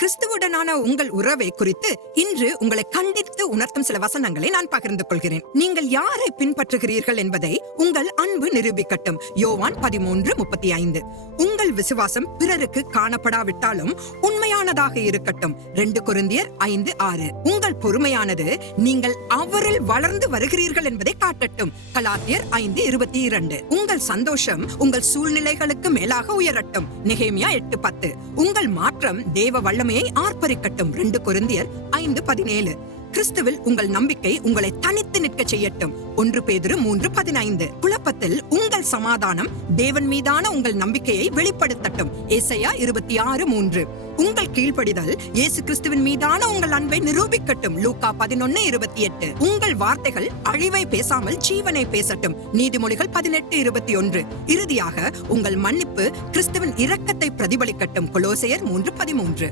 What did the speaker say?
கிறிஸ்துவுடனான உங்கள் உறவை குறித்து இன்று உங்களை கண்டித்து உணர்த்தும் சில வசனங்களை நான் பகிர்ந்து கொள்கிறேன். நீங்கள் யாரை பின்பற்றுகிறீர்கள் என்பதை உங்கள் அன்பு நிரூபிக்கட்டும். யோவான் 13:35. உங்கள் விசுவாசம் பிறருக்கு காணப்படாவிட்டாலும் உண்மையானதாக இருக்கட்டும். 2 கொரிந்தியர் 5:6. உங்கள் பொறுமையானது நீங்கள் அவரில் வளர்ந்து வருகிறீர்கள் என்பதை காட்டட்டும். கலாத்தியர் 5:22. உங்கள் சந்தோஷம் உங்கள் சூழ்நிலைகளுக்கு மேலாக உயரட்டும். நெகேமியா 8:10. உங்கள் மாற்றம் தேவ வல்லமையை ஆர்ப்பரிக்கட்டும். 2 கொரிந்தியர் 5:17. கிறிஸ்துவில் உங்கள் நம்பிக்கை உங்களை தனித்து நிற்க செய்யட்டும். 1 பேதுரு 3:15. குழப்பத்தில் உங்கள் சமாதானம் தேவன் மீதான உங்கள் நம்பிக்கையை வெளிப்படுத்தட்டும். ஏசாயா 26:3. உங்கள் கீழ்ப்படிதல் இயேசு கிறிஸ்துவின் மீதான உங்கள் அன்பை நிரூபிக்கட்டும். லூக்கா 11:28. உங்கள் வார்த்தைகள் அழிவை பேசாமல் ஜீவனை பேசட்டும். நீதிமொழிகள் 18:21. இறுதியாக உங்கள் மன்னிப்பு கிறிஸ்துவின் இரக்கத்தை பிரதிபலிக்கட்டும். கொலோசையர் 3:13.